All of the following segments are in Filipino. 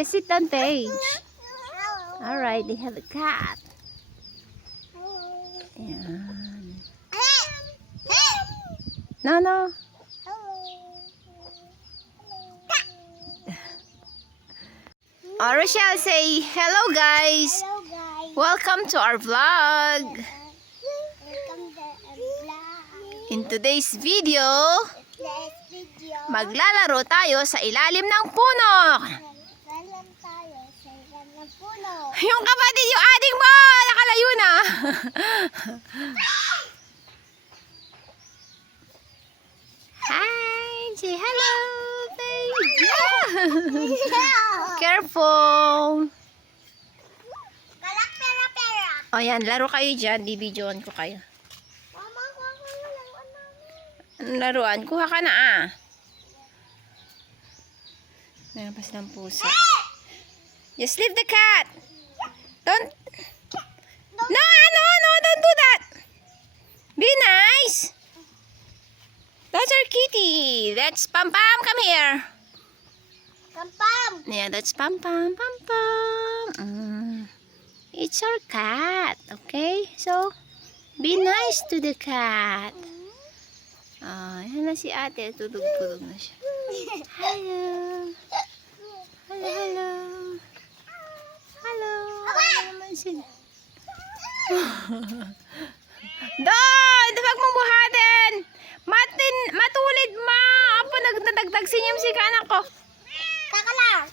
Just sit down, Paige. Alright, they have a cat. Ayan. No. Oh, Rochelle, say hello, guys. Hello guys. Welcome to our vlog. Welcome to our vlog. In today's video, Next video. maglalaro tayo sa ilalim ng puno. Magkalam tayo sa ilan ng puno. Yung kapatid, yung adik mo, nakalayo na. Hi, say hello, babe. Careful. Kalak pera. O yan, laro kayo dyan. Bibidyoan ko kayo. Mama, kuha ko na laruan namin. Anong laruan? Kuha ka na ah. Meron pa silang puso. Just leave the cat. Don't. No, don't do that. Be nice. That's our kitty. That's Pam Pam. Come here. Kampam. Yeah, that's Pam Pam. It's our cat. Okay? So, be nice to the cat. Yan na si ate. Tulog-tulog na siya. Hello. Hello. Ano naman sila? Doon! Huwag mong buhatin! Matulid ma! Apo, nagdagdag sinyam si anak ko. Kaka lang.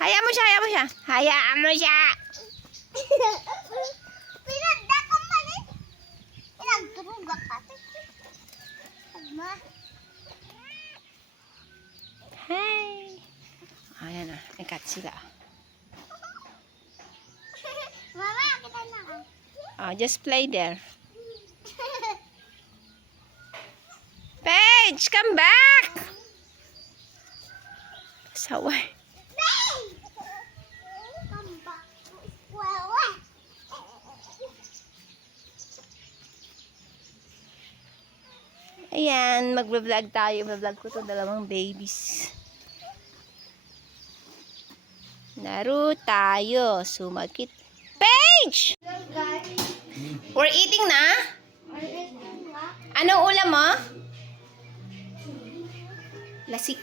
Hayaan mo siya. Pinagda ka man eh. Pinagduruga ka. Pagma. Hi! Ayan na, may cat sila. Mama, kita na. Just play there. Paige, come back! Saway. Ayan, mag-vlog tayo. Mag-vlog ko to dalawang babies. Laro tayo. Sumakit. Paige! We're eating na? Anong ulam mo? Lasik.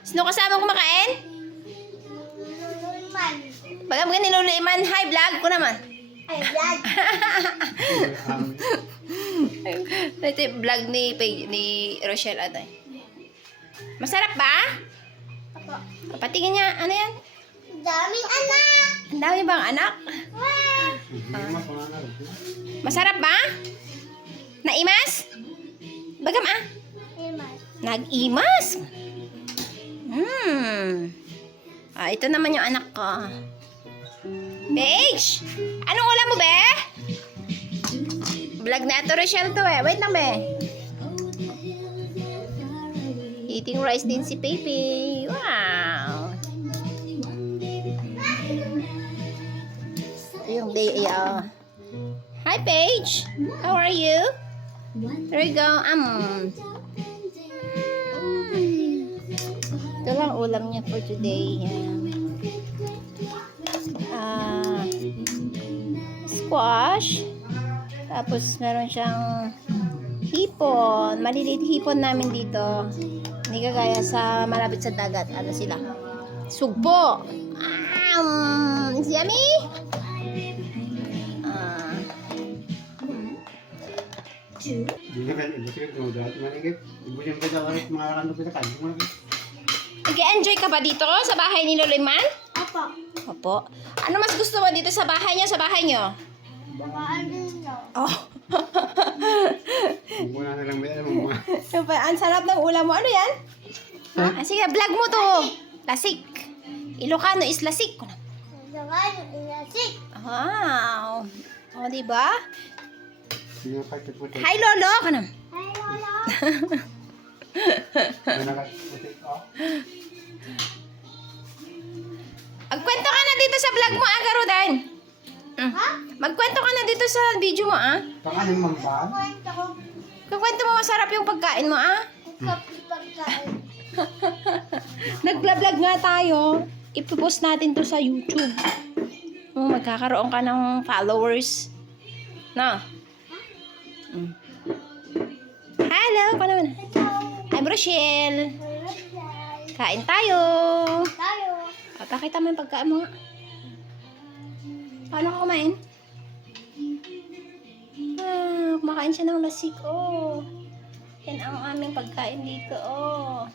Sino kasama kumakain? Baga mga niluluiman. Hi, vlog ko naman. Ay, vlog. Ito yung vlog ni Rochelle Aday. Masarap ba? Patingin niya. Ano yan? Daming anak. Ang dami bang anak? Masarap ba? Naimas? Bagam ah. Nag-imas. Ito naman yung anak ko. Paige! Anong ulam mo, be? Vlog na ito, Rochelle to eh. Wait lang, be. Eating rice din si Pepe. Wow! Yung day, Hi, Paige! How are you? There you go. Ito lang ulam niya for today. Squash. Tapos meron siyang hipon. Maliliit hipon namin dito. Hindi kagaya sa malapit sa dagat. Ano sila? Sugpo. It's yummy. Nag-enjoy ka ba dito sa bahay ni Loliman? Opo. Opo. Ano mas gusto mo dito sa bahay niyo? Sa bahay niyo? Bakaan din na. Oh. Muna na lang ba Ang sarap ng ulam mo. Ano yan? Sige, vlog mo to. Lasik. Ilocano is lasik. Bakaan inasik. Wow. O, diba? Hi! Hi, Lolo. Kanam. Hi, Lolo. Magkwento ka na dito sa vlog mo, Garudan. Ha? Magkwento ka na dito sa video mo, Pakanin mo ba? Kwento ko. Magkwento mo masarap yung pagkain mo, Kapi pagkain. Nag-vlog nga tayo. ipopost natin to sa YouTube. Magkakaroon ka ng followers. No? Mm. Hello, paano na? I'm Rochelle. Kain tayo. Tayo. Pakita mo yung pagkain mo nga. Paano ka kumain? Kumakain siya ng lasik, oh. Yan ang aming pagkain dito, oh.